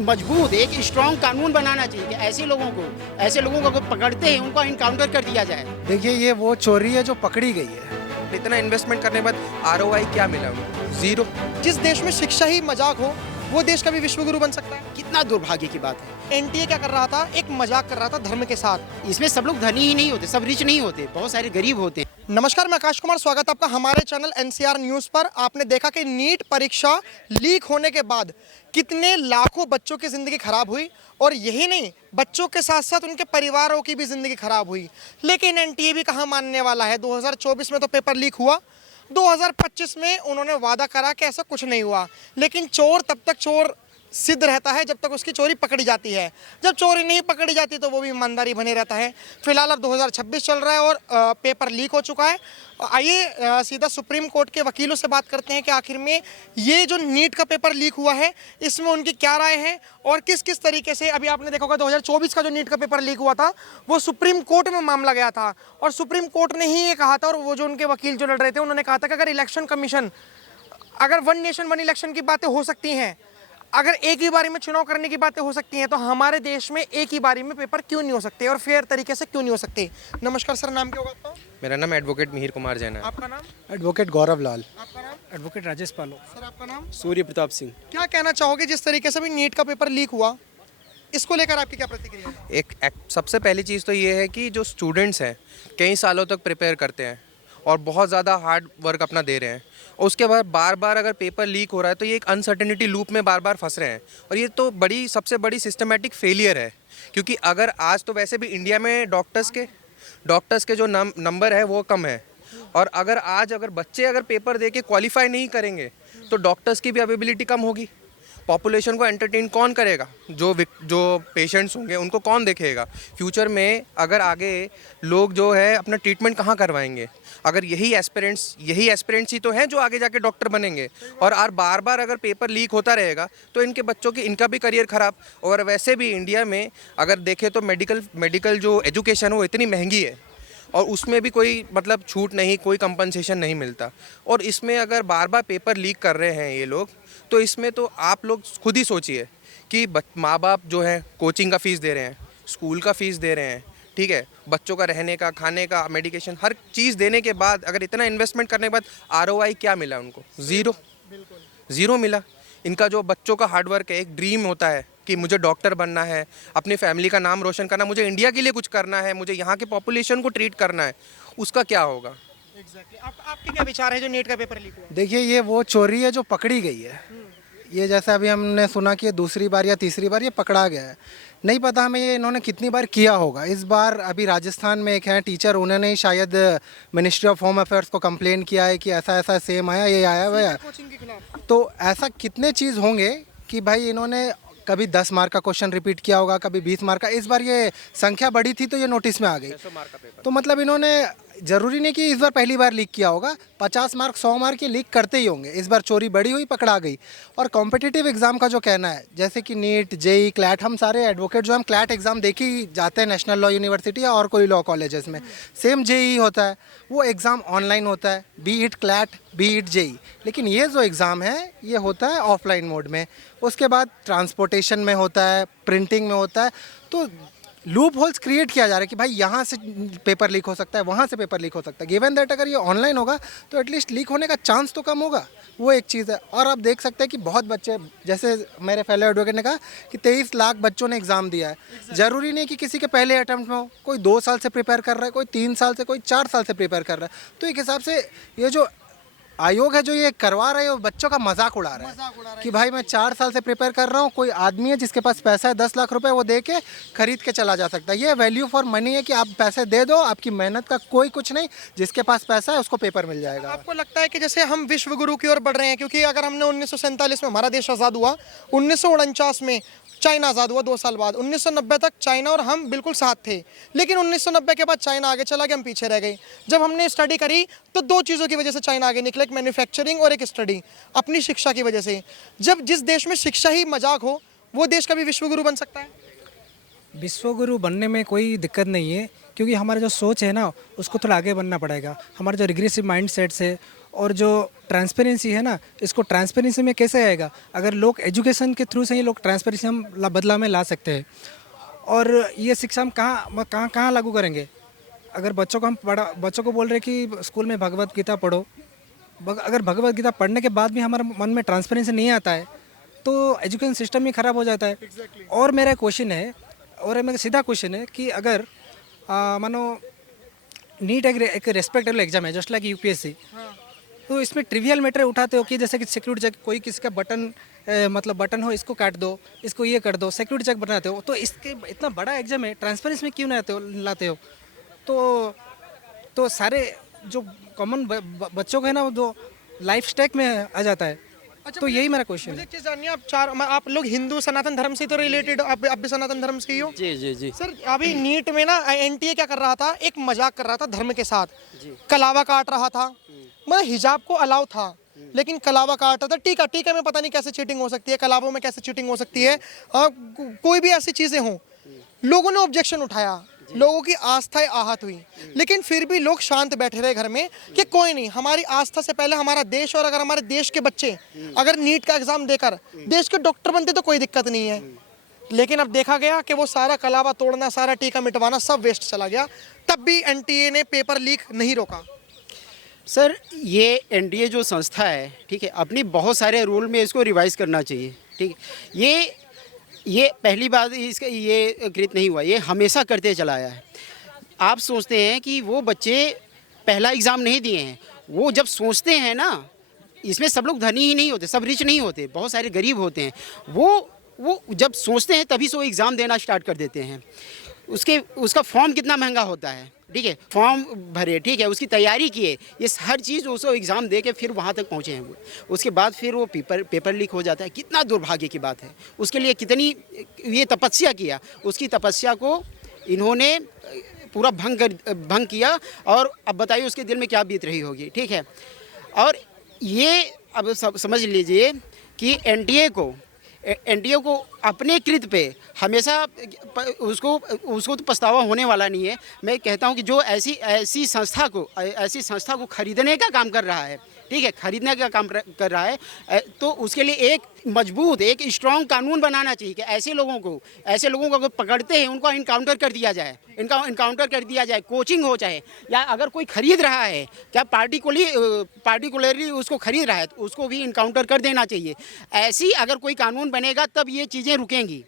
मजबूत एक स्ट्रांग कानून बनाना चाहिए कि ऐसे लोगों को पकड़ते हैं उनको इनकाउंटर कर दिया जाए। देखिए ये वो चोरी है जो पकड़ी गई है। इतना इन्वेस्टमेंट करने के बाद आरओआई क्या मिला उनको? जीरो। जिस देश में शिक्षा ही मजाक हो वो देश कभी विश्वगुरु बन सकता है? कितना दुर्भाग्य की बात है। एनटीए क्या कर रहा था? एक मजाक कर रहा था धर्म के साथ। इसमें सब लोग धनी ही नहीं होते, सब रिच नहीं होते, बहुत सारे गरीब होते हैं। नमस्कार, मैं आकाश कुमार, स्वागत है आपका हमारे चैनल एनसीआर न्यूज़ पर। आपने देखा कि नीट परीक्षा लीक होने के बाद कितने लाखों बच्चों की ज़िंदगी खराब हुई, और यही नहीं, बच्चों के साथ साथ उनके परिवारों की भी ज़िंदगी खराब हुई। लेकिन एनटीए भी कहाँ मानने वाला है। 2024 में तो पेपर लीक हुआ, 2025 में उन्होंने वादा करा कि ऐसा कुछ नहीं हुआ। लेकिन चोर तब तक चोर सिद्ध रहता है जब तक उसकी चोरी पकड़ी जाती है। जब चोरी नहीं पकड़ी जाती तो वो भी ईमानदारी बने रहता है। फिलहाल अब 2026 चल रहा है और पेपर लीक हो चुका है। आइए सीधा सुप्रीम कोर्ट के वकीलों से बात करते हैं कि आखिर में ये जो नीट का पेपर लीक हुआ है इसमें उनकी क्या राय है और किस किस तरीके से। अभी आपने देखा होगा 2024 का जो नीट का पेपर लीक हुआ था वो सुप्रीम कोर्ट में मामला गया था, और सुप्रीम कोर्ट ने ही ये कहा था, और वो जो उनके वकील जो लड़ रहे थे उन्होंने कहा था कि अगर इलेक्शन कमीशन, अगर वन नेशन वन इलेक्शन की बातें हो सकती हैं, अगर एक ही बारी में चुनाव करने की बातें हो सकती हैं, तो हमारे देश में एक ही बारी में पेपर क्यों नहीं हो सकते और फेयर तरीके से क्यों नहीं हो सकते। नमस्कार सर, नाम क्या होगा आपका? मेरा नाम एडवोकेट मिहिर कुमार जैन है। आपका नाम? एडवोकेट गौरव लाल। आपका नाम? एडवोकेट राजेश पालो। सर आपका नाम? सूर्य प्रताप सिंह। क्या कहना चाहोगे जिस तरीके से भी नीट का पेपर लीक हुआ, इसको लेकर आपकी क्या प्रतिक्रिया है? एक सबसे पहली चीज़ तो ये है कि जो स्टूडेंट्स हैं कई सालों तक प्रिपेयर करते हैं और बहुत ज़्यादा हार्ड वर्क अपना दे रहे हैं, और उसके बाद बार बार अगर पेपर लीक हो रहा है तो ये एक अनसर्टेनिटी लूप में बार बार फंस रहे हैं, और ये तो सबसे बड़ी सिस्टमेटिक फेलियर है। क्योंकि अगर आज तो वैसे भी इंडिया में डॉक्टर्स के जो नंबर है वो कम है, और अगर बच्चे पेपर दे के क्वालिफाई नहीं करेंगे तो डॉक्टर्स की भी अवेबिलिटी कम होगी। पॉपुलेशन को एंटरटेन कौन करेगा? जो पेशेंट्स होंगे उनको कौन देखेगा? फ्यूचर में अगर आगे लोग जो है अपना ट्रीटमेंट कहाँ करवाएंगे? अगर यही एस्पिरेंट्स ही तो हैं जो आगे जाके डॉक्टर बनेंगे, और बार बार अगर पेपर लीक होता रहेगा तो इनके बच्चों की इनका भी करियर ख़राब। और वैसे भी इंडिया में अगर देखें तो मेडिकल जो एजुकेशन है वो इतनी महंगी है, और उसमें भी कोई छूट नहीं, कोई कंपनसेशन नहीं मिलता। और इसमें अगर बार बार पेपर लीक कर रहे हैं ये लोग, तो इसमें तो आप लोग खुद ही सोचिए कि माँ बाप जो है कोचिंग का फ़ीस दे रहे हैं, स्कूल का फ़ीस दे रहे हैं, ठीक है, बच्चों का रहने का, खाने का, मेडिकेशन, हर चीज़ देने के बाद अगर इतना इन्वेस्टमेंट करने के बाद आरओआई क्या मिला उनको? ज़ीरो मिला। इनका जो बच्चों का हार्डवर्क है, एक ड्रीम होता है कि मुझे डॉक्टर बनना है, अपनी फैमिली का नाम रोशन करना, मुझे इंडिया के लिए कुछ करना है, मुझे यहाँ के पॉपुलेशन को ट्रीट करना है, उसका क्या होगा? आपके क्या विचार है जो नीट का पेपर लीक हुआ? देखिए ये वो चोरी है जो पकड़ी गई है। ये जैसा अभी हमने सुना कि ये दूसरी बार या तीसरी बार ये पकड़ा गया है। नहीं पता हमें ये इन्होंने कितनी बार किया होगा। इस बार अभी राजस्थान में एक है टीचर, उन्होंने ही शायद मिनिस्ट्री ऑफ होम अफेयर्स को कंप्लेन किया है कि ऐसा सेम आया, ये आया हुआ है। तो ऐसा कितने चीज़ होंगे कि भाई इन्होंने कभी 10 मार्क का क्वेश्चन रिपीट किया होगा, कभी 20 मार्क का। इस बार ये संख्या बढ़ी थी तो ये नोटिस में आ गई। तो इन्होंने ज़रूरी नहीं कि इस बार पहली बार लीक किया होगा, 50 मार्क 100 मार्क ये लीक करते ही होंगे। इस बार चोरी बड़ी हुई, पकड़ा गई। और कॉम्पिटिटिव एग्ज़ाम का जो कहना है, जैसे कि नीट, जेई, क्लैट, हम सारे एडवोकेट जो हम क्लैट एग्ज़ाम देख ही जाते हैं नेशनल लॉ यूनिवर्सिटी या और कोई लॉ कॉलेजेस में। सेम जेई होता है, वो एग्ज़ाम ऑनलाइन होता है, be it CLAT, be it JEE. लेकिन ये जो एग्ज़ाम है ये होता है ऑफलाइन मोड में। उसके बाद ट्रांसपोर्टेशन में होता है, प्रिंटिंग में होता है। तो लूप होल्स क्रिएट किया जा रहा है कि भाई यहाँ से पेपर लीक हो सकता है, वहाँ से पेपर लीक हो सकता है। गिवन दैट अगर ये ऑनलाइन होगा तो एटलीस्ट लीक होने का चांस तो कम होगा, वो एक चीज़ है। और आप देख सकते हैं कि बहुत बच्चे, जैसे मेरे फेलो एडवोकेट ने कहा कि 23 लाख बच्चों ने एग्ज़ाम दिया है। ज़रूरी नहीं कि किसी के पहले अटैम्प्ट में हो, कोई 2 साल से प्रिपेयर कर रहा है, कोई 3 साल से, कोई 4 साल से प्रिपेयर कर रहा है। तो एक हिसाब से ये जो आयोग है जो ये करवा रहे हैं वो बच्चों का मजाक उड़ा रहा है कि भाई मैं 4 साल से प्रिपेयर कर रहा हूँ। कोई आदमी है जिसके पास पैसा है 10 लाख रुपए, वो दे के खरीद के चला जा सकता है। ये वैल्यू फॉर मनी है कि आप पैसे दे दो, आपकी मेहनत का कोई कुछ नहीं, जिसके पास पैसा है उसको पेपर मिल जाएगा। आपको लगता है कि जैसे हम विश्व गुरु की ओर बढ़ रहे हैं? क्योंकि अगर हमने 1947 में हमारा देश आज़ाद हुआ, 1949 में चाइना आज़ाद हुआ, 2 साल बाद, 1990 तक चाइना और हम बिल्कुल साथ थे। लेकिन 1990 के बाद चाइना आगे चला गया, हम पीछे रह गए। जब हमने स्टडी करी तो 2 चीज़ों की वजह से चाइना आगे निकला, एक मैन्युफैक्चरिंग और एक स्टडी, अपनी शिक्षा की वजह से। जब जिस देश में शिक्षा ही मजाक हो वो देश कभी विश्वगुरु बन सकता है? विश्वगुरु बनने में कोई दिक्कत नहीं है, क्योंकि हमारा जो सोच है ना उसको थोड़ा आगे बनना पड़ेगा। हमारा जो रिग्रेसिव माइंड सेट्स है और जो ट्रांसपेरेंसी है ना, इसको ट्रांसपेरेंसी में कैसे आएगा? अगर लोग एजुकेशन के थ्रू से ही लोग ट्रांसपेरेंसी हम बदलाव में ला सकते हैं। और ये शिक्षा हम कहाँ लागू करेंगे? अगर बच्चों को बोल रहे कि स्कूल में भगवत गीता पढ़ो, अगर भगवत गीता पढ़ने के बाद भी हमारे मन में ट्रांसपेरेंसी नहीं आता है तो एजुकेशन सिस्टम ही ख़राब हो जाता है। और मेरा क्वेश्चन है, और मेरा सीधा क्वेश्चन है कि अगर मानो नीट एक रेस्पेक्टेबल एग्जाम है जस्ट लाइक यूपीएससी, तो इसमें ट्रिवियल मैटर उठाते हो कि जैसे कि सिक्योरिटी चेक, कोई किसी का मतलब बटन हो, इसको काट दो, इसको ये कर दो, सिक्योरिटी चेक बनाते हो। तो इसके इतना बड़ा एग्जाम है, ट्रांसपेरेंसी में क्यों नहीं लाते हो? तो सारे जो कॉमन बच्चों को है ना, वो जो लाइफ स्टेक में आ जाता है। तो यही मेरा क्वेश्चन मुझे है। एक चीज़ जाननी है, आप लोग हिंदू सनातन धर्म से तो रिलेटेड, आप भी सनातन धर्म से ही हो? जी जी जी। सर अभी नीट में ना एनटीए क्या कर रहा था, एक मजाक कर रहा था धर्म के साथ, कलावा काट रहा था। मतलब हिजाब को अलाउ था लेकिन कलावा काट रहा था। टीका में पता नहीं कैसे चीटिंग हो सकती है, कलावों में कैसे चीटिंग हो सकती है, कोई भी ऐसी चीजें हों। लोगों ने ऑब्जेक्शन उठाया, लोगों की आस्थाएं आहत हुई, लेकिन फिर भी लोग शांत बैठे रहे घर में कि कोई नहीं, हमारी आस्था से पहले हमारा देश, और अगर हमारे देश के बच्चे अगर नीट का एग्जाम देकर देश के डॉक्टर बनते तो कोई दिक्कत नहीं है। लेकिन अब देखा गया कि वो सारा कलावा तोड़ना, सारा टीका मिटवाना सब वेस्ट चला गया। तब भी एनटीए ने पेपर लीक नहीं रोका। सर ये एनडीए जो संस्था है, ठीक है, अपनी बहुत सारे रूल में इसको रिवाइज करना चाहिए। ठीक है, ये पहली बात इसका ये कृत नहीं हुआ, ये हमेशा करते चला आया है। आप सोचते हैं कि वो बच्चे पहला एग्ज़ाम नहीं दिए हैं, वो जब सोचते हैं ना, इसमें सब लोग धनी ही नहीं होते, सब रिच नहीं होते, बहुत सारे गरीब होते हैं। वो जब सोचते हैं तभी से वो एग्ज़ाम देना स्टार्ट कर देते हैं। उसका फॉर्म कितना महंगा होता है, ठीक है, फॉर्म भरे, ठीक है, उसकी तैयारी किए, ये हर चीज़ उसको एग्ज़ाम दे के फिर वहाँ तक पहुँचे हैं वो। उसके बाद फिर वो पेपर लीक हो जाता है। कितना दुर्भाग्य की बात है। उसके लिए कितनी ये तपस्या किया, उसकी तपस्या को इन्होंने पूरा भंग किया। और अब बताइए उसके दिल में क्या बीत रही होगी, ठीक है। और ये अब समझ लीजिए कि एनडीए को अपने कृत पे हमेशा उसको तो पछतावा होने वाला नहीं है। मैं कहता हूँ कि जो ऐसी संस्था को खरीदने का काम कर रहा है, ठीक है, खरीदने का काम कर रहा है, तो उसके लिए एक मजबूत, एक स्ट्रॉन्ग कानून बनाना चाहिए कि ऐसे लोगों को अगर पकड़ते हैं उनको इनकाउंटर कर दिया जाए, कोचिंग हो चाहे, या अगर कोई खरीद रहा है, क्या पार्टिकुलरली उसको खरीद रहा है, तो उसको भी इनकाउंटर कर देना चाहिए। ऐसी अगर कोई कानून बनेगा तब ये चीज़ें रुकेंगी।